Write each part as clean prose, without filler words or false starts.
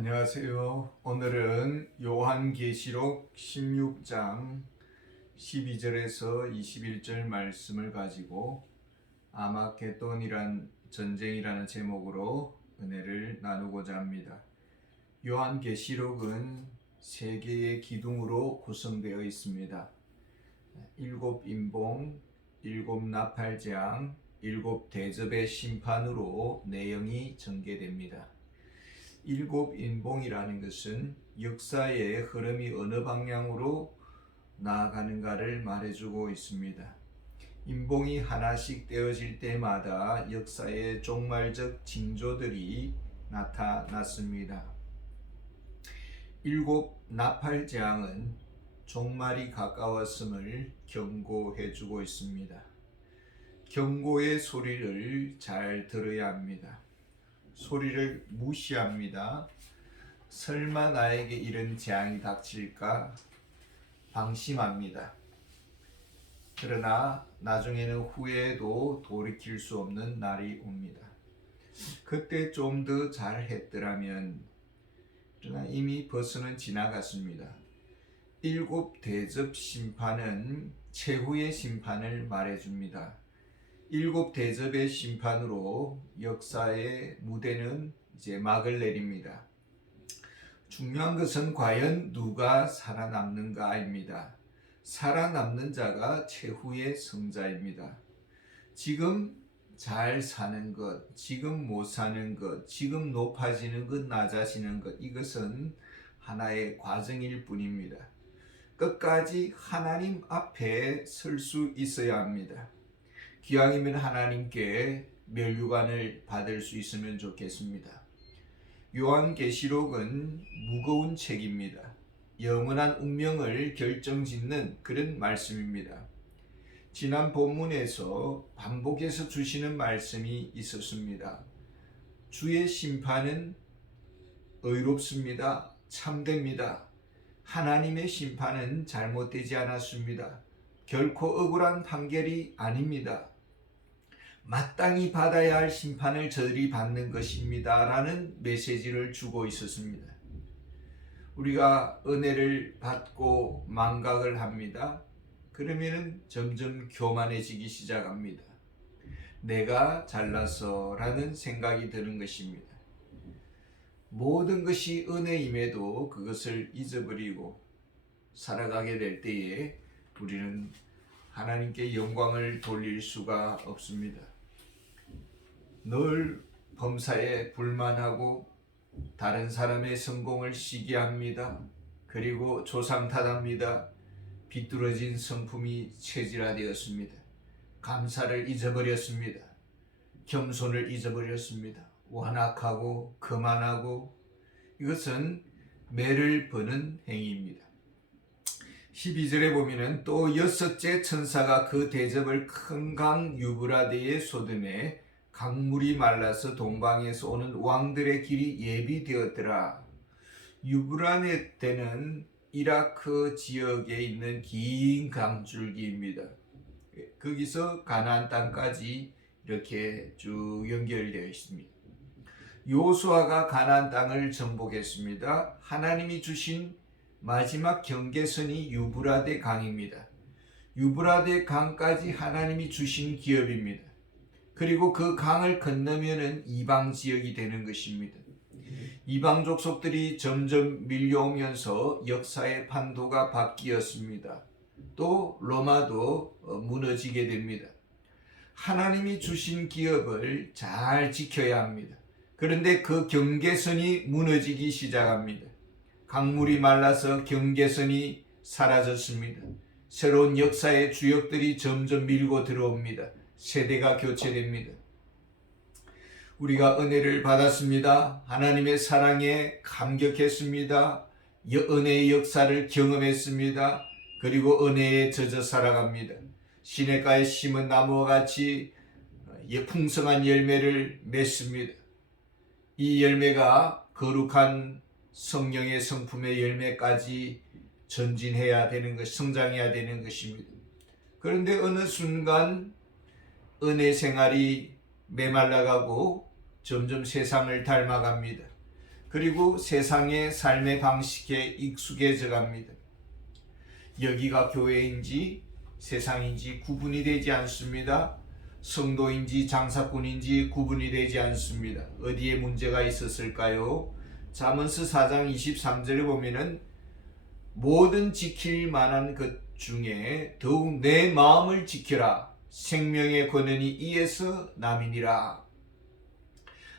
안녕하세요. 오늘은 요한계시록 16장 12절에서 21절 말씀을 가지고 아마게돈이란 전쟁이라는 제목으로 은혜를 나누고자 합니다. 요한계시록은 세 개의 기둥으로 구성되어 있습니다. 7인봉, 7나팔장, 7대접의 심판으로 내용이 전개됩니다. 7인봉이라는 것은 역사의 흐름이 어느 방향으로 나아가는가를 말해주고 있습니다. 인봉이 하나씩 떼어질 때마다 역사의 종말적 징조들이 나타났습니다. 7나팔장은 종말이 가까웠음을 경고해주고 있습니다. 경고의 소리를 잘 들어야 합니다. 소리를 무시합니다. 설마 나에게 이런 재앙이 닥칠까 방심합니다. 그러나 나중에는 후회해도 돌이킬 수 없는 날이 옵니다. 그때 좀 더 잘했더라면, 그러나 이미 벌써는 지나갔습니다. 7대접 심판은 최후의 심판을 말해줍니다. 7대접의 심판으로 역사의 무대는 이제 막을 내립니다. 중요한 것은 과연 누가 살아남는가입니다. 살아남는 자가 최후의 승자입니다. 지금 잘 사는 것, 지금 못 사는 것, 지금 높아지는 것, 낮아지는 것, 이것은 하나의 과정일 뿐입니다. 끝까지 하나님 앞에 설 수 있어야 합니다. 기왕이면 하나님께 멸류관을 받을 수 있으면 좋겠습니다. 요한계시록은 무거운 책입니다. 영원한 운명을 결정짓는 그런 말씀입니다. 지난 본문에서 반복해서 주시는 말씀이 있었습니다. 주의 심판은 의롭습니다. 참됩니다. 하나님의 심판은 잘못되지 않았습니다. 결코 억울한 판결이 아닙니다. 마땅히 받아야 할 심판을 저들이 받는 것입니다. 라는 메시지를 주고 있었습니다. 우리가 은혜를 받고 망각을 합니다. 그러면 점점 교만해지기 시작합니다. 내가 잘나서 라는 생각이 드는 것입니다. 모든 것이 은혜임에도 그것을 잊어버리고 살아가게 될 때에 우리는 하나님께 영광을 돌릴 수가 없습니다. 늘 범사에 불만하고 다른 사람의 성공을 시기합니다. 그리고 조상탓합니다. 비뚤어진 성품이 체질화되었습니다. 감사를 잊어버렸습니다. 겸손을 잊어버렸습니다. 완악하고 거만하고, 이것은 매를 버는 행위입니다. 12절에 보면은 또 6째 천사가 그 대접을 큰 강 유브라데에 쏟음에 강물이 말라서 동방에서 오는 왕들의 길이 예비되었더라. 유브라데는 이라크 지역에 있는 긴 강줄기입니다. 거기서 가나안 땅까지 이렇게 쭉 연결되어 있습니다. 요수아가 가나안 땅을 정복했습니다. 하나님이 주신 마지막 경계선이 유브라데 강입니다. 유브라데 강까지 하나님이 주신 기업입니다. 그리고 그 강을 건너면은 이방 지역이 되는 것입니다. 이방 족속들이 점점 밀려오면서 역사의 판도가 바뀌었습니다. 또 로마도 무너지게 됩니다. 하나님이 주신 기업을 잘 지켜야 합니다. 그런데 그 경계선이 무너지기 시작합니다. 강물이 말라서 경계선이 사라졌습니다. 새로운 역사의 주역들이 점점 밀고 들어옵니다. 세대가 교체됩니다. 우리가 은혜를 받았습니다. 하나님의 사랑에 감격했습니다. 은혜의 역사를 경험했습니다. 그리고 은혜에 젖어 살아갑니다. 시냇가에 심은 나무와 같이 풍성한 열매를 맺습니다. 이 열매가 거룩한 성령의 성품의 열매까지 전진해야 되는 것, 성장해야 되는 것입니다. 그런데 어느 순간 은혜 생활이 메말라가고 점점 세상을 닮아갑니다. 그리고 세상의 삶의 방식에 익숙해져 갑니다. 여기가 교회인지 세상인지 구분이 되지 않습니다. 성도인지 장사꾼인지 구분이 되지 않습니다. 어디에 문제가 있었을까요? 잠언서 4장 23절에 보면은 모든 지킬 만한 것 중에 더욱 내 마음을 지켜라. 생명의 권한이 이에서 남이니라.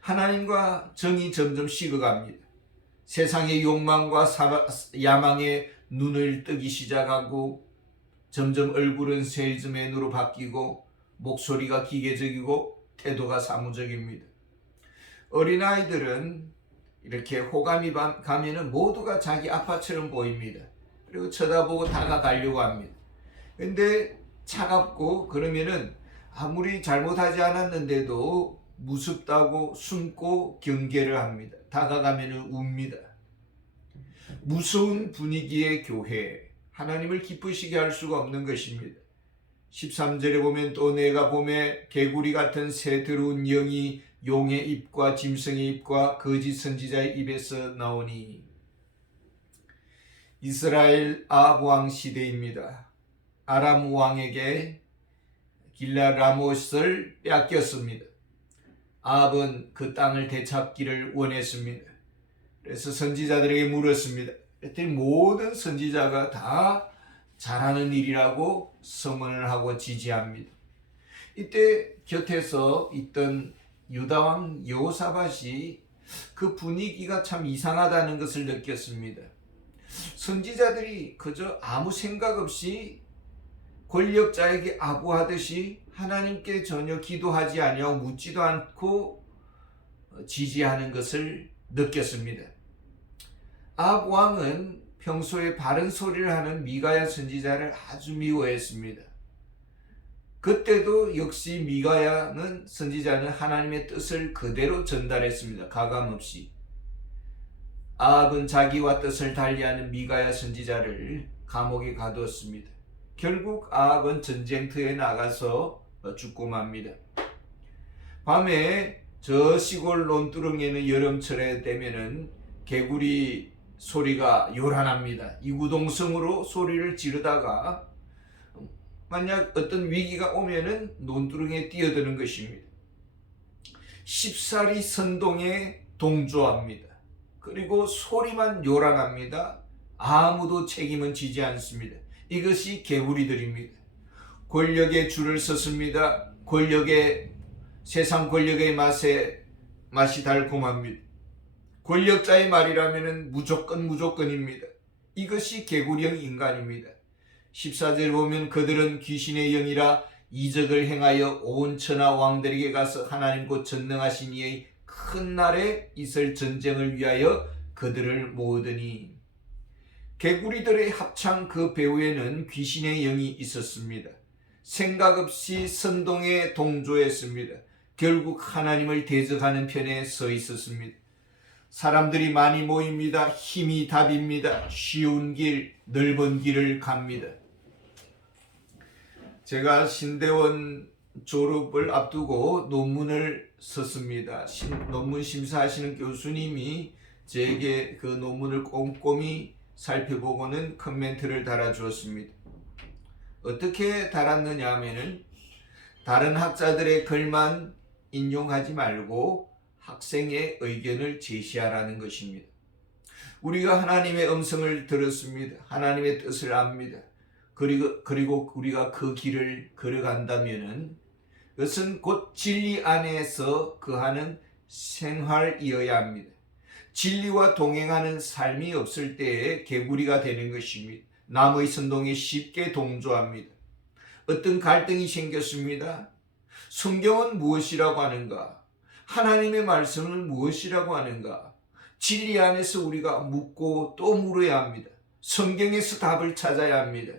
하나님과 정이 점점 식어갑니다. 세상의 욕망과 야망에 눈을 뜨기 시작하고 점점 얼굴은 세즈맨으로 바뀌고 목소리가 기계적이고 태도가 사무적입니다. 어린아이들은 이렇게 호감이 가면은 모두가 자기 아빠처럼 보입니다. 그리고 쳐다보고 다가가려고 합니다. 근데 차갑고 그러면은 아무리 잘못하지 않았는데도 무섭다고 숨고 경계를 합니다. 다가가면은 웁니다. 무서운 분위기의 교회, 하나님을 기쁘시게 할 수가 없는 것입니다. 13절에 보면 또 내가 봄에 개구리 같은 새 더러운 영이 용의 입과 짐승의 입과 거짓 선지자의 입에서 나오니. 이스라엘 아합 왕 시대입니다. 아람 왕에게 길라라못을 빼앗겼습니다. 아합은 그 땅을 되찾기를 원했습니다. 그래서 선지자들에게 물었습니다. 그랬더니 모든 선지자가 다 잘하는 일이라고 서문을 하고 지지합니다. 이때 곁에서 있던 유다왕 여호사밧이 그 분위기가 참 이상하다는 것을 느꼈습니다. 선지자들이 그저 아무 생각 없이 권력자에게 아부하듯이 하나님께 전혀 기도하지 아니하고 묻지도 않고 지지하는 것을 느꼈습니다. 아합 왕은 평소에 바른 소리를 하는 미가야 선지자를 아주 미워했습니다. 그때도 역시 미가야는 선지자는 하나님의 뜻을 그대로 전달했습니다. 가감없이. 아합은 자기와 뜻을 달리하는 미가야 선지자를 감옥에 가두었습니다. 결국 아합은 전쟁터에 나가서 죽고 맙니다. 밤에 저 시골 논두렁에는 여름철에 되면은 개구리 소리가 요란합니다. 이구동성으로 소리를 지르다가 만약 어떤 위기가 오면은 논두렁에 뛰어드는 것입니다. 쉽사리 선동에 동조합니다. 그리고 소리만 요란합니다. 아무도 책임은 지지 않습니다. 이것이 개구리들입니다. 권력에 줄을 섰습니다. 세상 권력의 맛이 달콤합니다. 권력자의 말이라면 무조건입니다. 이것이 개구리형 인간입니다. 14절 보면 그들은 귀신의 영이라 이적을 행하여 온 천하 왕들에게 가서 하나님 곧 전능하신 이의 큰 날에 있을 전쟁을 위하여 그들을 모으더니. 개구리들의 합창 그 배후에는 귀신의 영이 있었습니다. 생각 없이 선동에 동조했습니다. 결국 하나님을 대적하는 편에 서 있었습니다. 사람들이 많이 모입니다. 힘이 답입니다. 쉬운 길, 넓은 길을 갑니다. 제가 신대원 졸업을 앞두고 논문을 썼습니다. 논문 심사하시는 교수님이 제게 그 논문을 꼼꼼히 살펴보고는 커멘트를 달아주었습니다. 어떻게 달았느냐 하면은 다른 학자들의 글만 인용하지 말고 학생의 의견을 제시하라는 것입니다. 우리가 하나님의 음성을 들었습니다. 하나님의 뜻을 압니다. 그리고 우리가 그 길을 걸어간다면은 그것은 곧 진리 안에서 거하는 생활이어야 합니다. 진리와 동행하는 삶이 없을 때에 개구리가 되는 것입니다. 남의 선동에 쉽게 동조합니다. 어떤 갈등이 생겼습니다. 성경은 무엇이라고 하는가? 하나님의 말씀은 무엇이라고 하는가? 진리 안에서 우리가 묻고 또 물어야 합니다. 성경에서 답을 찾아야 합니다.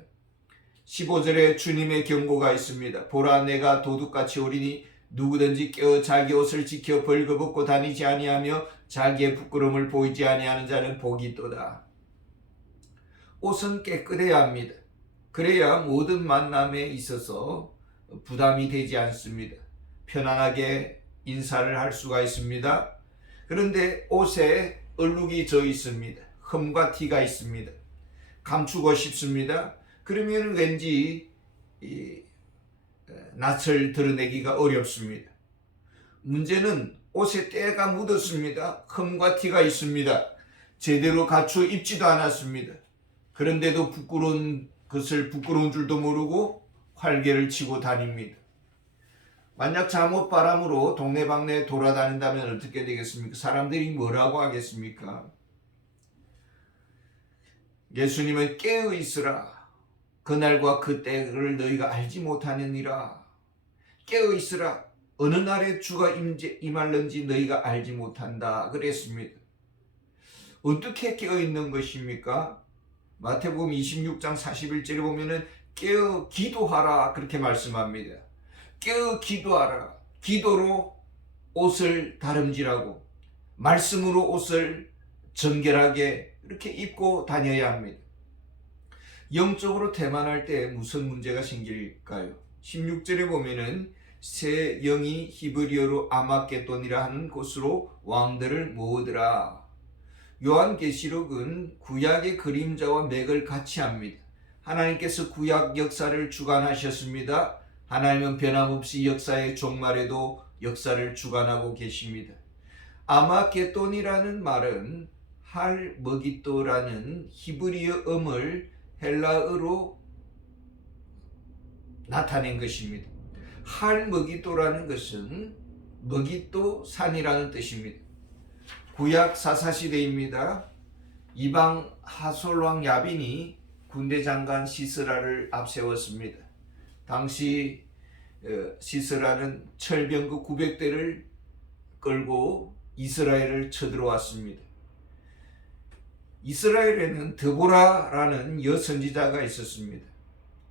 15절에 주님의 경고가 있습니다. 보라 내가 도둑같이 오리니 누구든지 깨어 자기 옷을 지켜 벌거벗고 다니지 아니하며 자기의 부끄러움을 보이지 아니하는 자는 복이 있도다. 옷은 깨끗해야 합니다. 그래야 모든 만남에 있어서 부담이 되지 않습니다. 편안하게 인사를 할 수가 있습니다. 그런데 옷에 얼룩이 져 있습니다. 흠과 티가 있습니다. 감추고 싶습니다. 그러면 왠지 낯을 드러내기가 어렵습니다. 문제는 옷에 때가 묻었습니다. 흠과 티가 있습니다. 제대로 갖추어 입지도 않았습니다. 그런데도 부끄러운 줄도 모르고 활개를 치고 다닙니다. 만약 잘못 바람으로 동네방네 돌아다닌다면 어떻게 되겠습니까? 사람들이 뭐라고 하겠습니까? 예수님은 깨어 있으라. 그날과 그 때를 너희가 알지 못하느니라. 깨어 있으라. 어느 날에 주가 임할는지 너희가 알지 못한다. 그랬습니다. 어떻게 깨어 있는 것입니까? 마태복음 26장 41절에 보면은 깨어 기도하라 그렇게 말씀합니다. 깨어 기도하라. 기도로 옷을 다름질하고 말씀으로 옷을 정결하게 이렇게 입고 다녀야 합니다. 영적으로 태만할 때 무슨 문제가 생길까요? 16절에 보면은 새 영이 히브리어로 아마겟돈이라 하는 곳으로 왕들을 모으더라. 요한계시록은 구약의 그림자와 맥을 같이 합니다. 하나님께서 구약 역사를 주관하셨습니다. 하나님은 변함없이 역사의 종말에도 역사를 주관하고 계십니다. 아마겟돈이라는 말은 할머기또라는 히브리어 음을 헬라어로 나타낸 것입니다. 할머기또라는 것은 머기또 산이라는 뜻입니다. 구약 사사시대입니다. 이방 하솔왕 야빈이 군대 장관 시스라를 앞세웠습니다. 당시 시스라는 철병거 900대를 끌고 이스라엘을 쳐들어왔습니다. 이스라엘에는 드보라라는 여선지자가 있었습니다.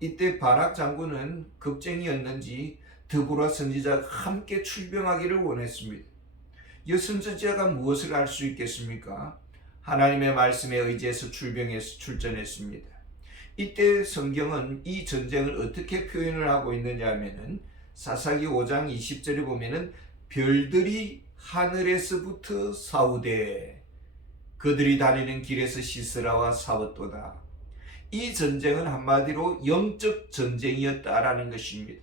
이때 바락 장군은 겁쟁이였는지 드보라 선지자가 함께 출병하기를 원했습니다. 여선지자가 무엇을 알 수 있겠습니까? 하나님의 말씀에 의지해서 출전했습니다. 이때 성경은 이 전쟁을 어떻게 표현을 하고 있느냐 하면은 사사기 5장 20절에 보면은 별들이 하늘에서부터 싸우되 그들이 다니는 길에서 시스라와 싸웠도다. 이 전쟁은 한마디로 영적 전쟁이었다라는 것입니다.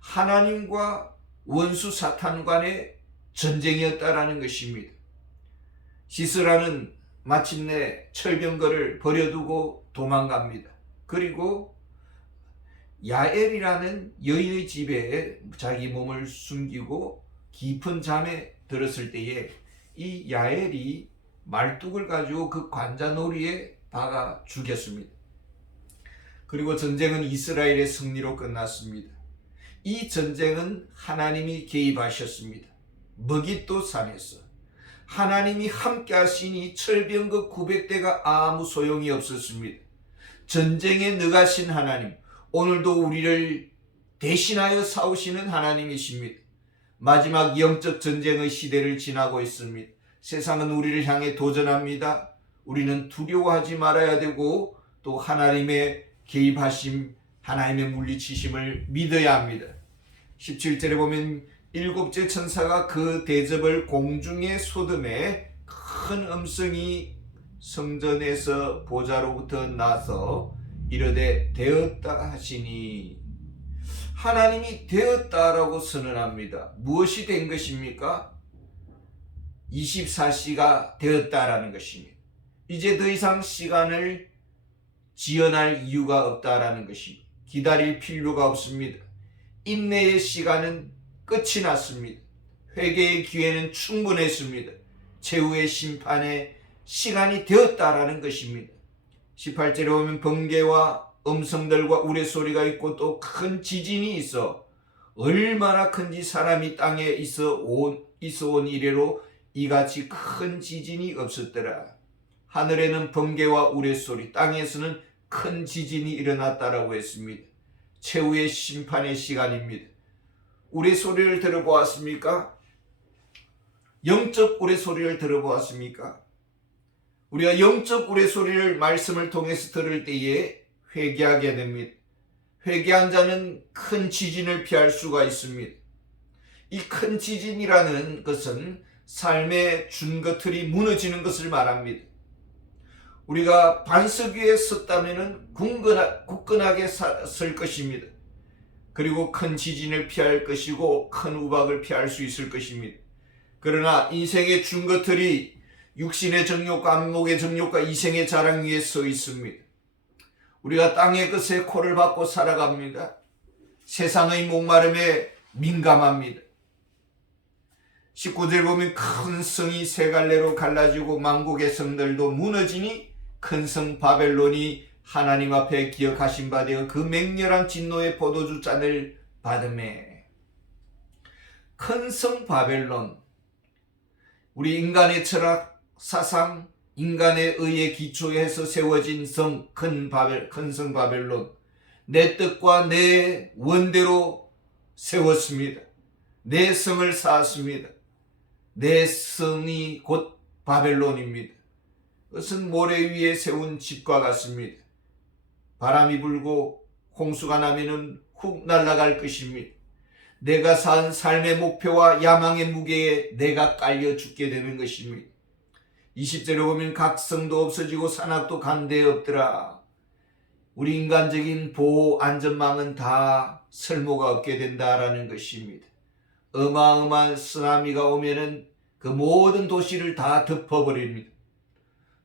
하나님과 원수 사탄 간의 전쟁이었다라는 것입니다. 시스라는 마침내 철병거를 버려두고 도망갑니다. 그리고 야엘이라는 여인의 집에 자기 몸을 숨기고 깊은 잠에 들었을 때에 이 야엘이 말뚝을 가지고 그 관자놀이에 박아 죽였습니다. 그리고 전쟁은 이스라엘의 승리로 끝났습니다. 이 전쟁은 하나님이 개입하셨습니다. 머깃도 산에서 하나님이 함께 하시니 철병거 900대가 아무 소용이 없었습니다. 전쟁에 능하신 하나님, 오늘도 우리를 대신하여 싸우시는 하나님이십니다. 마지막 영적 전쟁의 시대를 지나고 있습니다. 세상은 우리를 향해 도전합니다. 우리는 두려워하지 말아야 되고 또 하나님의 개입하심, 하나님의 물리치심을 믿어야 합니다. 17절에 보면 일곱째 천사가 그 대접을 공중에 쏟음에 큰 음성이 성전에서 보좌로부터 나서 이르되 되었다 하시니, 하나님이 되었다라고 선언합니다. 무엇이 된 것입니까? 24시가 되었다라는 것입니다. 이제 더 이상 시간을 지연할 이유가 없다라는 것입니다. 기다릴 필요가 없습니다. 인내의 시간은 끝이 났습니다. 회개의 기회는 충분했습니다. 최후의 심판의 시간이 되었다라는 것입니다. 18절에 보면 번개와 음성들과 우레소리가 있고 또 큰 지진이 있어 얼마나 큰지 사람이 땅에 있어 온 이래로 이같이 큰 지진이 없었더라. 하늘에는 번개와 우레소리, 땅에서는 큰 지진이 일어났다라고 했습니다. 최후의 심판의 시간입니다. 우레소리를 들어보았습니까? 영적 우레소리를 들어보았습니까? 우리가 영적 우레소리를 말씀을 통해서 들을 때에 회개하게 됩니다. 회개한 자는 큰 지진을 피할 수가 있습니다. 이 큰 지진이라는 것은 삶의 준거틀이 무너지는 것을 말합니다. 우리가 반석 위에 섰다면 굳건하게 설 것입니다. 그리고 큰 지진을 피할 것이고 큰 우박을 피할 수 있을 것입니다. 그러나 인생의 준거틀이 육신의 정욕과 안목의 정욕과 이생의 자랑 위에 서 있습니다. 우리가 땅의 것에 코를 박고 살아갑니다. 세상의 목마름에 민감합니다. 19절 보면 큰 성이 세 갈래로 갈라지고 만국의 성들도 무너지니 큰 성 바벨론이 하나님 앞에 기억하신 바 되어 그 맹렬한 진노의 포도주 잔을 받음에. 큰 성 바벨론, 우리 인간의 철학, 사상, 인간의 의에 기초해서 세워진 성, 큰 성 바벨론, 내 뜻과 내 원대로 세웠습니다. 내 성을 쌓았습니다. 내 성이 곧 바벨론입니다. 그것은 모래 위에 세운 집과 같습니다. 바람이 불고 홍수가 나면은 훅 날아갈 것입니다. 내가 산 삶의 목표와 야망의 무게에 내가 깔려 죽게 되는 것입니다. 20절에 보면 각성도 없어지고 산악도 간데에 없더라. 우리 인간적인 보호 안전망은 다 설모가 없게 된다라는 것입니다. 어마어마한 쓰나미가 오면은 그 모든 도시를 다 덮어버립니다.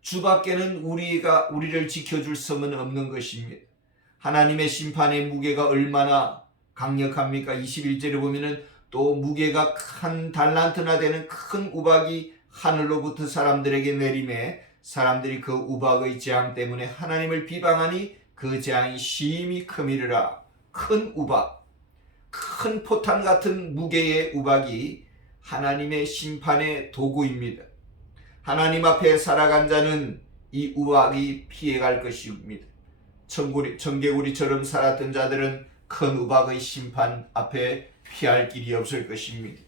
주밖에는 우리를 지켜줄 성은 없는 것입니다. 하나님의 심판의 무게가 얼마나 강력합니까? 21절에 보면은 또 무게가 한 달란트나 되는 큰 우박이 하늘로부터 사람들에게 내림에 사람들이 그 우박의 재앙 때문에 하나님을 비방하니 그 재앙이 심히 크미르라. 큰 우박, 큰 포탄 같은 무게의 우박이 하나님의 심판의 도구입니다. 하나님 앞에 살아간 자는 이 우박이 피해갈 것입니다. 청개구리처럼 살았던 자들은 큰 우박의 심판 앞에 피할 길이 없을 것입니다.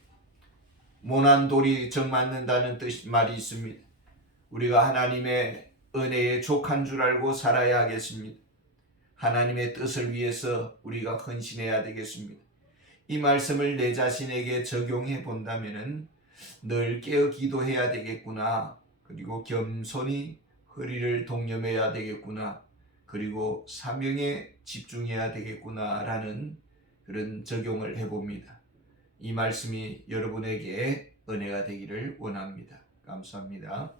모난 돌이 정맞는다는 말이 있습니다. 우리가 하나님의 은혜에 족한 줄 알고 살아야 하겠습니다. 하나님의 뜻을 위해서 우리가 헌신해야 되겠습니다. 이 말씀을 내 자신에게 적용해 본다면은 늘 깨어 기도해야 되겠구나. 그리고 겸손히 허리를 동여매야 되겠구나. 그리고 사명에 집중해야 되겠구나라는 그런 적용을 해봅니다. 이 말씀이 여러분에게 은혜가 되기를 원합니다. 감사합니다.